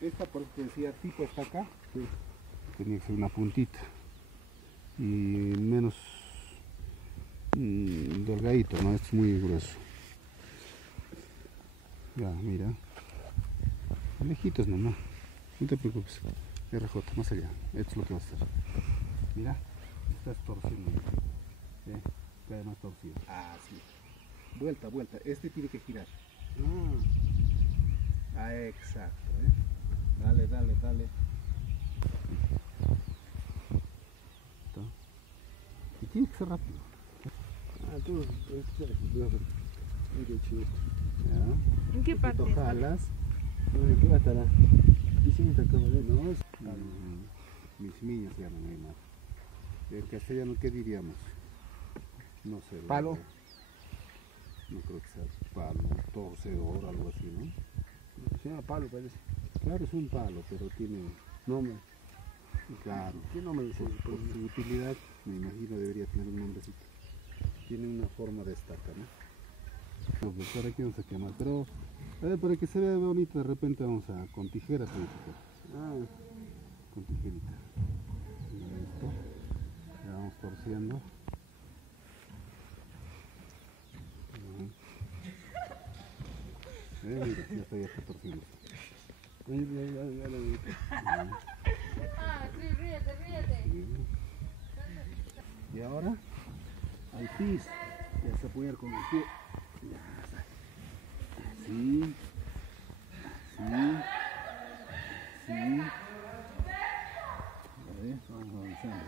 Esta, por eso te decía, tipo está acá, sí. Tenía que ser una puntita y menos delgadito, ¿no? Esto es muy grueso. Ya, mira, lejitos nomás, no te preocupes, RJ, más allá, esto es lo que vas a hacer. Mira, estás torciendo, queda más torcido, así, vuelta, vuelta, este tiene que girar. Ah, exacto, dale, dale, dale. Y tiene que ser rápido. Tú, ya. ¿En qué parte? Jalas. ¿En qué va a estar la piscina acá? No, es mis niños se llaman ahí más. En castellano, ¿qué diríamos? No sé. ¿Palo? No creo que sea palo, torcedor, algo así, ¿no? Se llama palo, parece. Claro, es un palo, pero tiene Nombre. Claro. ¿Qué nombre dice? Por su utilidad, me imagino debería tener un nombrecito. Tiene una forma de estaca, ¿no? No, pues para aquí vamos a quemar, pero para que se vea bonito, de repente vamos a con tijeras. Con tijerita. Listo. Ya vamos torciendo. Mira, ya está torciendo. Sí, ríete. Y ahora al piso, ya se apoyar con el pie. Así, así, así. A ver, vamos avanzando.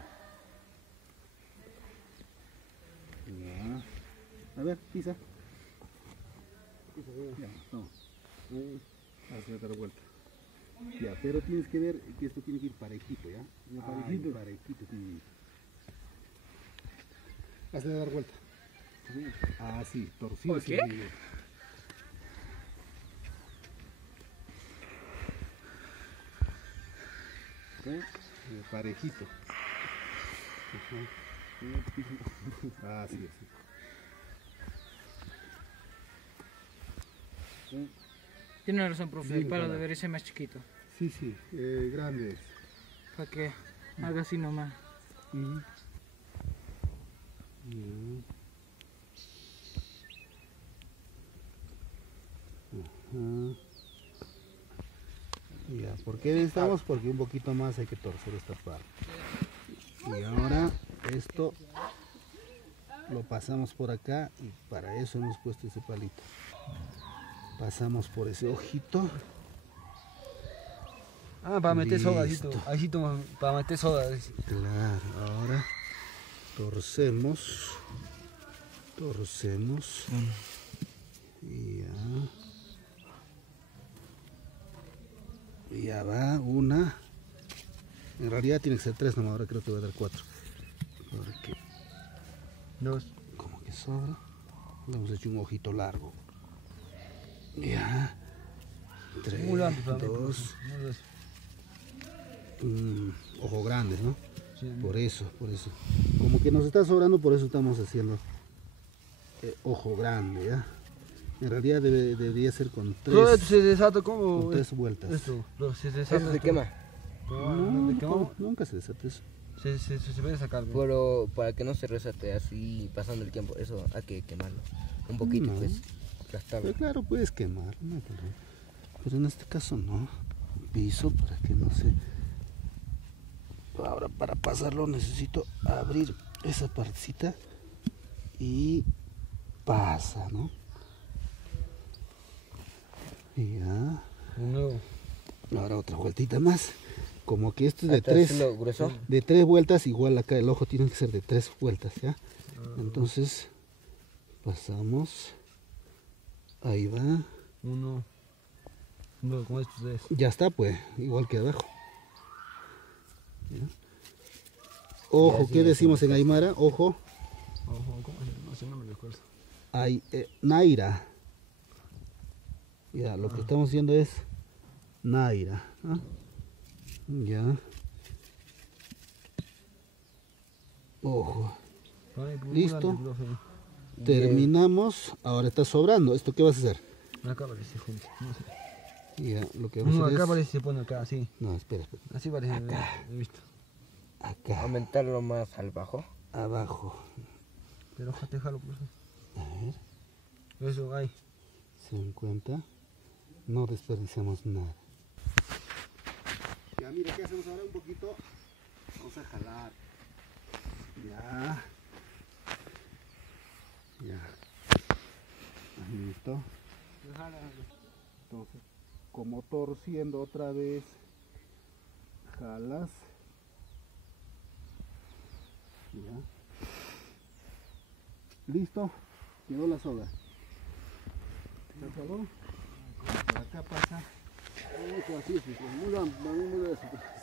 Ya. A ver, pisa. Ya, toma. Hazle dar vuelta. Ya, pero tienes que ver que esto tiene que ir parejito, ¿ya? Parejito. Parejito tiene que ir. Hazle dar vuelta. Ah, sí, torcido. ¿Por qué? Parejito. Ah, sí, así. Tiene razón, profe, el palo debería ser más chiquito. Sí, sí, grande es. Para que haga así nomás. Ya, ¿por qué necesitamos? Porque un poquito más hay que torcer esta parte. Y ahora esto lo pasamos por acá y para eso hemos puesto ese palito. Pasamos por ese ojito. Para meter soda, Listo. para meter soda. Claro, ahora torcemos. Y ya. Y ya va una. En realidad tiene que ser 3 nomás, ahora creo que voy a dar 4. Porque 2. como que sobra. Le hemos hecho un ojito largo. Ya. 3, 2. Ojo grandes, ¿no? Sí. Por eso. Como que nos está sobrando, por eso estamos haciendo ojo grande, ¿ya? En realidad debería ser con 3. Pero esto se desata como... Con 3 vueltas. Esto, se desata. Esto se quema. No, nunca se desata eso. Se puede sacar. Pero para que no se resate así pasando el tiempo, eso hay que quemarlo. Un poquito, No. pues. Aplastarlo. Pero claro, puedes quemar, no hay problema. Pero en este caso no. Piso para que no se... Ahora para pasarlo necesito abrir esa partecita y pasa, ¿no? Y ya. No. Ahora otra vueltita más. Como que esto es de Hasta tres. hacerlo grueso. De 3 vueltas, igual acá el ojo tiene que ser de 3 vueltas, ¿ya? Entonces, pasamos. Ahí va. 1. No, con estos 10. Ya está, pues, igual que abajo. ¿Ya? Ojo, Ya, sí, ¿qué ya decimos se en me Aymara? Ojo, Ojo, ¿cómo es? No sé, no me recuerdo. Naira. Ya, lo que estamos haciendo es Naira. ¿Ah? Ya. Ojo. Ay, pues, Listo. muy grande, profe. Terminamos. Ahora está sobrando. ¿Esto qué vas a hacer? Acá parece junto. No sé. Ya, lo que vamos a No, hacer acá es... parece se pone acá, así. No, espera, espera. Así parece. He visto. Acá, Aumentarlo más al bajo. abajo. Pero déjalo, profe. A ver, Eso, ahí. ¿se dan cuenta? No desperdiciamos nada. Ya, mira, ¿qué hacemos ahora? Un poquito. Vamos a jalar. Ya. Ya. Ahí, listo. Entonces, como torciendo otra vez, jalas. Ya. Listo. Quedó la soga. ¿Se acabó? Por acá pasa.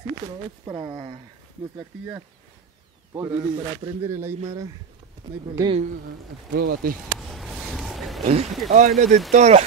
Sí, pero es para nuestra actividad. Para aprender el Aymara. No hay problema. Pruébate. Ay, no te toro.